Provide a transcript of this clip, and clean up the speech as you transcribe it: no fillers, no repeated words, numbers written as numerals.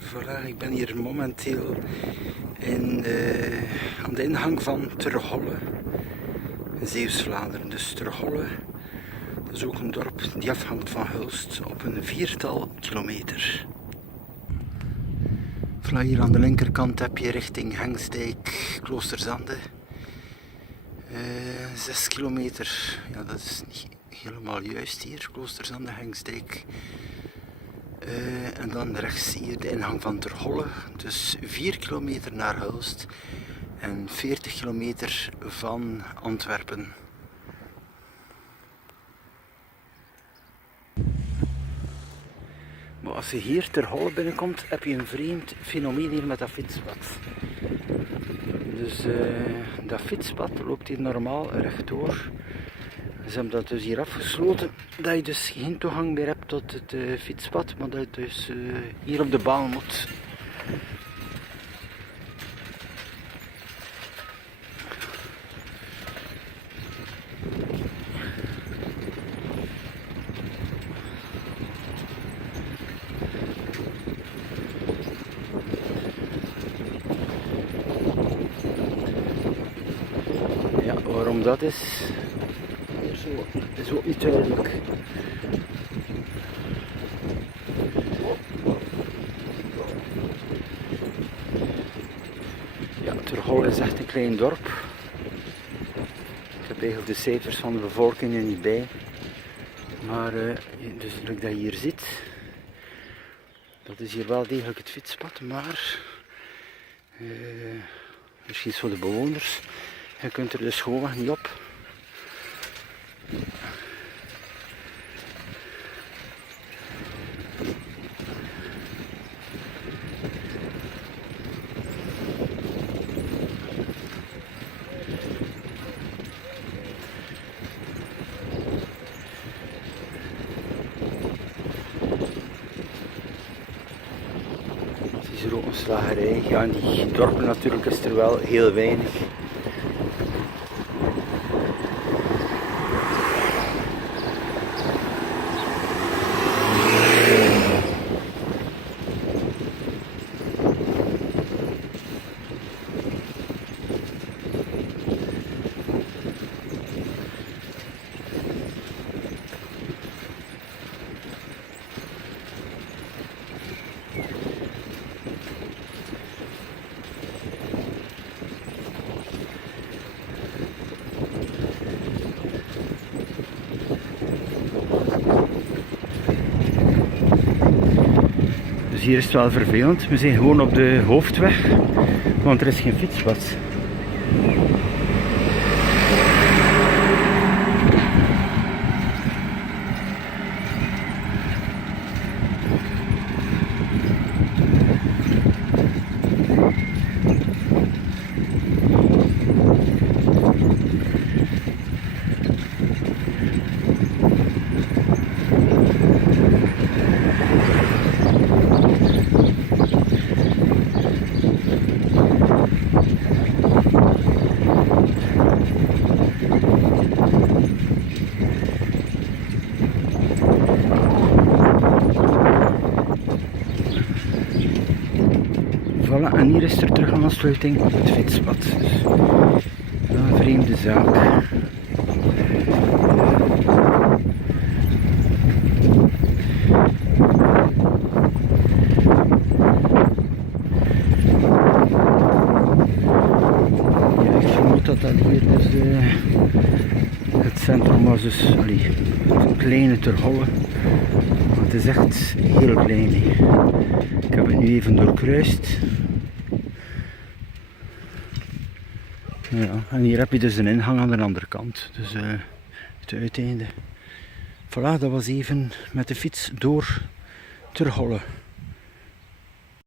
Voilà, ik ben hier momenteel aan de ingang van Terholle, in Zeeuws-Vlaanderen. Dus Terholle, dat is ook een dorp die afhangt van Hulst op een 4-tal kilometer. Voilà, hier aan de linkerkant heb je richting Hengsdijk, Kloosterzande. 6 kilometer, ja dat is niet helemaal juist hier, Kloosterzande, Hengsdijk. En dan rechts hier de ingang van Terholle, dus 4 kilometer naar Hulst en 40 kilometer van Antwerpen. Maar als je hier Terholle binnenkomt, heb je een vreemd fenomeen hier met dat fietspad. Dus dat fietspad loopt hier normaal rechtdoor. Ze hebben dat dus hier afgesloten, dat je dus geen toegang meer hebt tot het fietspad, maar dat je dus hier op de baan moet. Ja, waarom dat is, is ook niet duidelijk. Ja, Terholle is echt een klein dorp. Ik heb eigenlijk de cijfers van de bevolking er niet bij. Maar dus zoals dat je hier ziet, dat is hier wel degelijk het fietspad, maar misschien voor de bewoners, je kunt er dus gewoon niet op. Het is hier ook een slagerij. Ja, in die dorpen natuurlijk is er wel heel weinig. Dus hier is het wel vervelend. We zijn gewoon op de hoofdweg, want er is geen fietspad. Voilà, en hier is er terug een aansluiting op het fietspad. Dus een vreemde zaak. Ja, ik vermoed dat dat hier dus het centrum was, dus een kleine Terholle. Het is echt heel klein. Ik heb het nu even doorkruist. Ja, en hier heb je dus een ingang aan de andere kant, dus het uiteinde. Voilà, dat was even met de fiets door Terholle.